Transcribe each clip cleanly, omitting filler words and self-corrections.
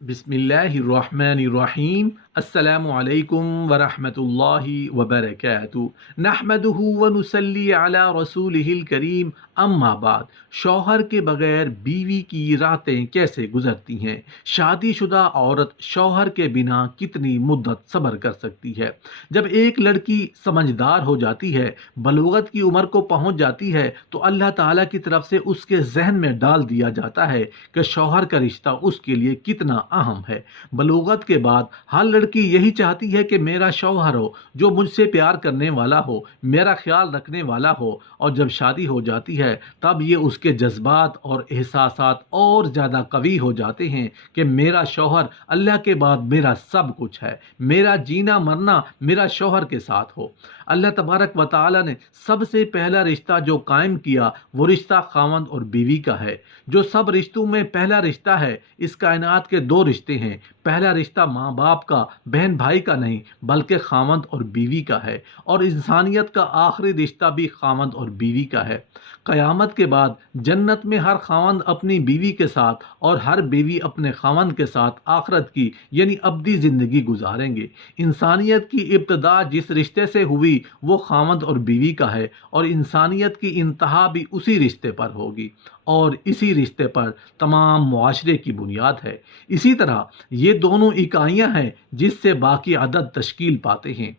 बिस्मिल्लाहिर्रहमानिर्रहीम। अस्सलामु अलैकुम वरहमतुल्लाहि वबरकातुहू। नहमदुहु व नुसल्ली अला रसूलिहिल करीम। अम्मा बाद। शौहर के बगैर बीवी की रातें कैसे गुजरती हैं? शादीशुदा औरत शौहर के बिना कितनी मुद्दत सब्र कर सकती है? जब एक लड़की समझदार हो जाती है, बलूगत की उम्र को पहुंच जाती है, तो अल्लाह ताला की तरफ से उसके जहन में डाल दिया जाता है कि शौहर का रिश्ता उसके लिए कितना अहम है। बलूगत के बाद हर लड़की यही चाहती है कि मेरा शौहर हो, जो मुझसे प्यार करने वाला हो, मेरा ख्याल रखने वाला हो। और जब शादी हो जाती है, तब ये उसके जज्बात और एहसासात और ज़्यादा कवी हो जाते हैं कि मेरा शौहर अल्लाह के बाद मेरा सब कुछ है, मेरा जीना मरना मेरा शौहर के साथ हो। अल्लाह तबारक व ताला ने सबसे पहला रिश्ता जो कायम किया, वो रिश्ता खावंद और बीवी का है, जो सब रिश्तों में पहला रिश्ता है। इस कायनात के दो रिश्ते हैं। पहला रिश्ता माँ बाप का, बहन भाई का नहीं, बल्कि खावंद और बीवी का है। और इंसानियत का आखिरी रिश्ता भी खावंद और बीवी का है। क़यामत के बाद जन्नत में हर खावंद अपनी बीवी के साथ और हर बीवी अपने खावंद के साथ आखिरत की यानी अब्दी ज़िंदगी गुजारेंगे। इंसानियत की इब्तदा जिस रिश्ते से हुई, वो खावंद और बीवी का है, और इंसानियत की इंतहा भी उसी रिश्ते पर होगी, और इसी रिश्ते पर तमाम मुआशरे की बुनियाद है। इसी तरह ये दोनों इकाइयाँ हैं जिससे बाकी अदद तश्कील पाते हैं।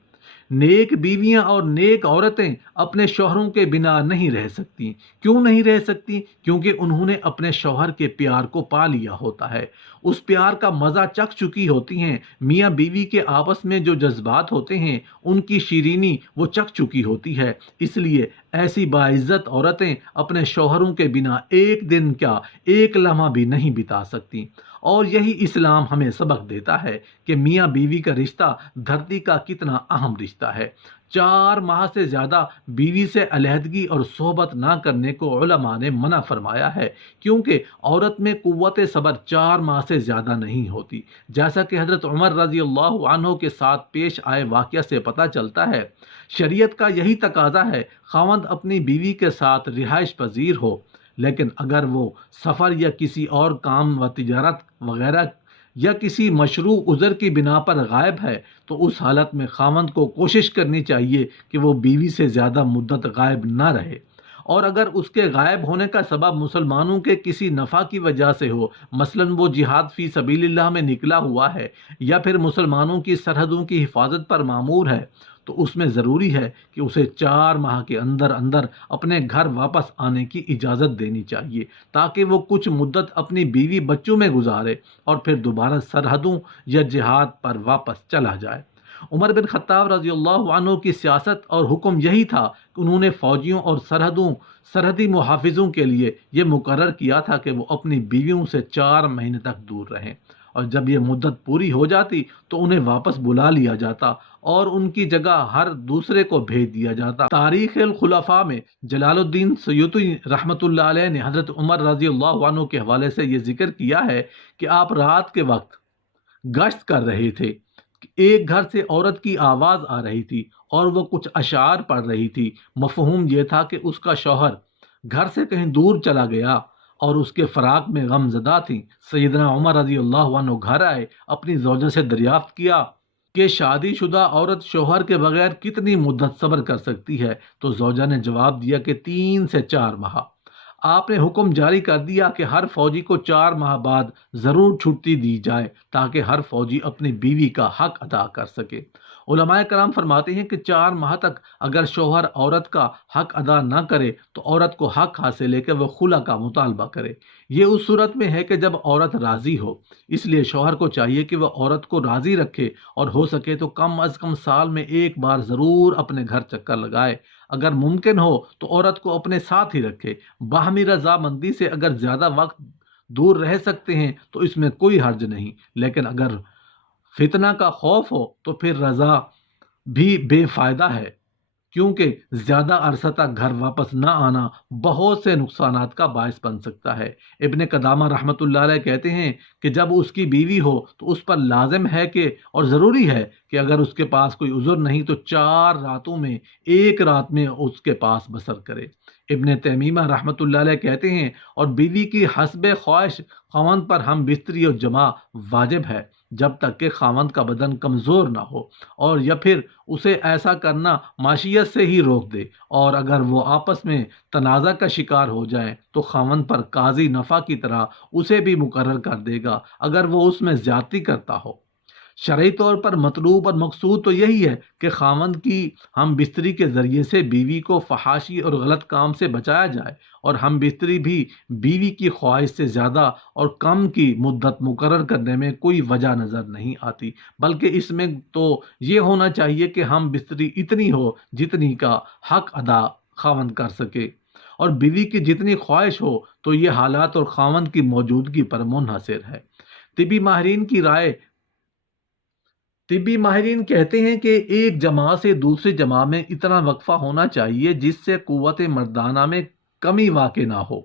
नेक बीवियां और नेक औरतें अपने शौहरों के बिना नहीं रह सकती। क्यों नहीं रह सकती? क्योंकि उन्होंने अपने शौहर के प्यार को पा लिया होता है, उस प्यार का मज़ा चख चुकी होती हैं। मियाँ बीवी के आपस में जो जज्बात होते हैं, उनकी शीरीनी वो चख चुकी होती है। इसलिए ऐसी बाइज़्ज़त औरतें अपने शौहरों के बिना एक दिन क्या, एक लम्हा भी नहीं बिता सकती। और यही इस्लाम हमें सबक देता है कि मियाँ बीवी का रिश्ता धरती का कितना अहम रिश्ता है। 4 माह से ज़्यादा बीवी से अलहदगी और सोहबत ना करने को उलमा ने मना फरमाया है, क्योंकि औरत में कुव्वत सब्र 4 माह से ज़्यादा नहीं होती। जैसा कि हज़रत उमर रज़ी अल्लाह अन्हु के साथ पेश आए वाक़या से पता चलता है। शरीयत का यही तकाज़ा है, ख़ावंद अपनी बीवी के साथ रिहाइश पजीर हो, लेकिन अगर वो सफ़र या किसी और काम व तिजारत वगैरह या किसी मशरू उज़र की बिना पर गायब है, तो उस हालत में खामंद को कोशिश करनी चाहिए कि वो बीवी से ज़्यादा मुद्दत गायब ना रहे। और अगर उसके गायब होने का सबब मुसलमानों के किसी नफ़ा की वजह से हो, मसलन वो जिहाद फ़ी सबीलिल्लाह में निकला हुआ है, या फिर मुसलमानों की सरहदों की हिफाजत पर मामूर है, तो उसमें ज़रूरी है कि उसे 4 माह के अंदर अंदर अपने घर वापस आने की इजाज़त देनी चाहिए, ताकि वो कुछ मुद्दत अपनी बीवी बच्चों में गुजारे और फिर दोबारा सरहदों या जिहाद पर वापस चला जाए। उमर बिन खत्ताब रज़ी अल्लाह अन्हु की सियासत और हुक्म यही था कि उन्होंने फ़ौजियों और सरहदी मुहाफ़िज़ों के लिए ये मुकर्रर किया था कि वो अपनी बीवियों से 4 महीने तक दूर रहें, और जब ये मुद्दत पूरी हो जाती तो उन्हें वापस बुला लिया जाता और उनकी जगह हर दूसरे को भेज दिया जाता। तारीख़ अल खुलफ़ा में जलालुद्दीन सयूती रहमतुल्लाह अलैह ने हज़रत उमर रज़ी अल्लाह अन्हु के हवाले से ये ज़िक्र किया है कि आप रात के वक्त गश्त कर रहे थे। एक घर से औरत की आवाज़ आ रही थी और वो कुछ अशार पढ़ रही थी। मफ़हूम ये था कि उसका शौहर घर से कहीं दूर चला गया और उसके फ़राक में गमज़दा थी। सैयदना उमर रज़ी अल्लाह अन्हु घर आए, अपनी ज़ौजा से दरियाफ़्त किया कि शादीशुदा औरत शौहर के बगैर कितनी मुद्दत सब्र कर सकती है। तो ज़ौजा ने जवाब दिया कि 3 से 4 माह। आपने हुक्म जारी कर दिया कि हर फौजी को 4 माह बाद ज़रूर छुट्टी दी जाए, ताकि हर फौजी अपनी बीवी का हक अदा कर सके। उलमाए कराम फरमाते हैं कि 4 माह तक अगर शौहर औरत का हक अदा ना करे, तो औरत को हक हासिल है कि वह खुला का मुतालबा करे। ये उस सूरत में है कि जब औरत राज़ी हो। इसलिए शौहर को चाहिए कि वह औरत को राज़ी रखे, और हो सके तो कम अज़ कम साल में एक बार ज़रूर अपने घर चक्कर लगाए। अगर मुमकिन हो तो औरत को अपने साथ ही रखे। बाहमी रजामंदी से अगर ज़्यादा वक्त दूर रह सकते हैं तो इसमें कोई हर्ज नहीं, लेकिन अगर फितना का खौफ हो तो फिर रजा भी बेफायदा है, क्योंकि ज़्यादा अरसा तक घर वापस ना आना बहुत से नुकसानात का बायस बन सकता है। इब्ने कदामा रहमतुल्लाह अलैह कहते हैं कि जब उसकी बीवी हो तो उस पर लाजिम है कि और ज़रूरी है कि अगर उसके पास कोई उज़र नहीं तो 4 रातों में एक रात में उसके पास बसर करे। ابن تیمیہ رحمۃ اللہ علیہ کہتے ہیں، اور بیوی کی حسب خواہش خاوند پر ہم بستری اور جماع واجب ہے جب تک کہ خاوند کا بدن کمزور نہ ہو، اور یا پھر اسے ایسا کرنا معاشیت سے ہی روک دے، اور اگر وہ آپس میں تنازع کا شکار ہو جائیں تو خاوند پر قاضی نفع کی طرح اسے بھی مقرر کر دے گا اگر وہ اس میں زیادتی کرتا ہو۔ شرعی طور پر مطلوب اور مقصود تو یہی ہے کہ خاوند کی ہم بستری کے ذریعے سے بیوی کو فحاشی اور غلط کام سے بچایا جائے، اور ہم بستری بھی بیوی کی خواہش سے زیادہ اور کم کی مدت مقرر کرنے میں کوئی وجہ نظر نہیں آتی، بلکہ اس میں تو یہ ہونا چاہیے کہ ہم بستری اتنی ہو جتنی کا حق ادا خاوند کر سکے، اور بیوی کی جتنی خواہش ہو تو یہ حالات اور خاوند کی موجودگی پر منحصر ہے۔ طبی ماہرین کی رائے طبی ماہرین کہتے ہیں کہ ایک جماع سے دوسری جماع میں اتنا وقفہ ہونا چاہیے جس سے قوت مردانہ میں کمی واقع نہ ہو،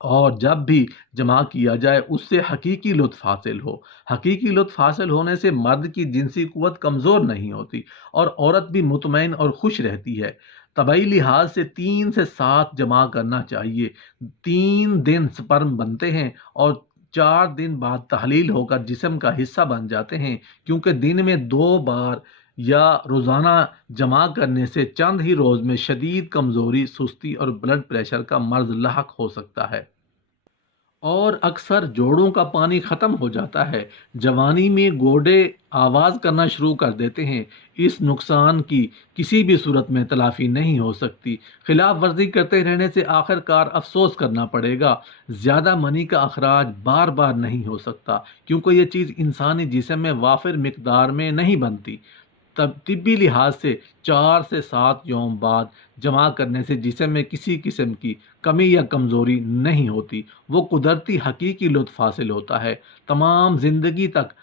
اور جب بھی جماع کیا جائے اس سے حقیقی لطف حاصل ہو۔ حقیقی لطف حاصل ہونے سے مرد کی جنسی قوت کمزور نہیں ہوتی اور عورت بھی مطمئن اور خوش رہتی ہے۔ طبعی لحاظ سے 3 سے 7 جماع کرنا چاہیے۔ 3 دن سپرم بنتے ہیں اور 4 دن بعد تحلیل ہو کر جسم کا حصہ بن جاتے ہیں، کیونکہ دن میں 2 بار یا روزانہ جماع کرنے سے چند ہی روز میں شدید کمزوری، سستی اور بلڈ پریشر کا مرض لاحق ہو سکتا ہے، اور اکثر جوڑوں کا پانی ختم ہو جاتا ہے۔ جوانی میں گوڈے آواز کرنا شروع کر دیتے ہیں۔ اس نقصان کی کسی بھی صورت میں تلافی نہیں ہو سکتی۔ خلاف ورزی کرتے رہنے سے آخر کار افسوس کرنا پڑے گا۔ زیادہ منی کا اخراج بار بار نہیں ہو سکتا، کیونکہ یہ چیز انسانی جسم میں وافر مقدار میں نہیں بنتی۔ طبی لحاظ سے 4 سے 7 یوم بعد جمع کرنے سے جسم میں کسی قسم کی کمی یا کمزوری نہیں ہوتی، وہ قدرتی حقیقی لطف حاصل ہوتا ہے۔ تمام زندگی تک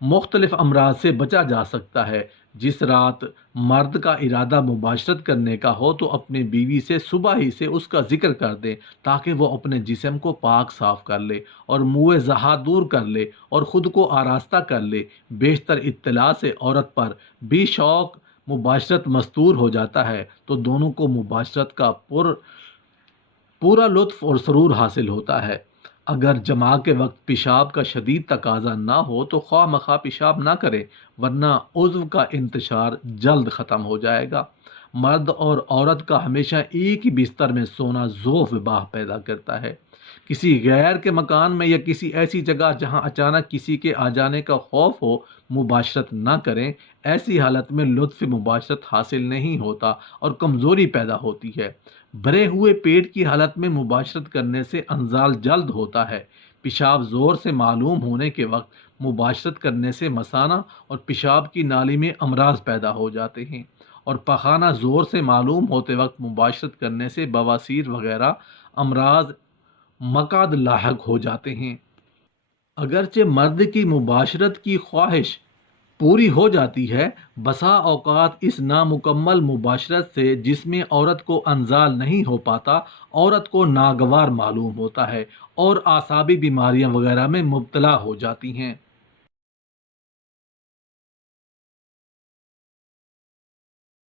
مختلف امراض سے بچا جا سکتا ہے۔ جس رات مرد کا ارادہ مباشرت کرنے کا ہو تو اپنی بیوی سے صبح ہی سے اس کا ذکر کر دیں، تاکہ وہ اپنے جسم کو پاک صاف کر لے اور موئے زہا دور کر لے اور خود کو آراستہ کر لے۔ بیشتر اطلاع سے عورت پر بھی شوق مباشرت مستور ہو جاتا ہے، تو دونوں کو مباشرت کا پورا لطف اور سرور حاصل ہوتا ہے۔ اگر جماع کے وقت پیشاب کا شدید تقاضا نہ ہو تو خواہ مخواہ پیشاب نہ کریں، ورنہ عضو کا انتشار جلد ختم ہو جائے گا۔ مرد اور عورت کا ہمیشہ ایک ہی بستر میں سونا ذوف وبا پیدا کرتا ہے۔ کسی غیر کے مکان میں یا کسی ایسی جگہ جہاں اچانک کسی کے آ جانے کا خوف ہو مباشرت نہ کریں۔ ایسی حالت میں لطف مباشرت حاصل نہیں ہوتا اور کمزوری پیدا ہوتی ہے۔ بھرے ہوئے پیٹ کی حالت میں مباشرت کرنے سے انزال جلد ہوتا ہے۔ پیشاب زور سے معلوم ہونے کے وقت مباشرت کرنے سے مثانہ اور پیشاب کی نالی میں امراض پیدا ہو جاتے ہیں، اور پخانہ زور سے معلوم ہوتے وقت مباشرت کرنے سے بواسیر وغیرہ امراض مقعد لاحق ہو جاتے ہیں۔ اگرچہ مرد کی مباشرت کی خواہش پوری ہو جاتی ہے، بسا اوقات اس نامکمل مباشرت سے جس میں عورت کو انزال نہیں ہو پاتا، عورت کو ناگوار معلوم ہوتا ہے اور اعصابی بیماریاں وغیرہ میں مبتلا ہو جاتی ہیں۔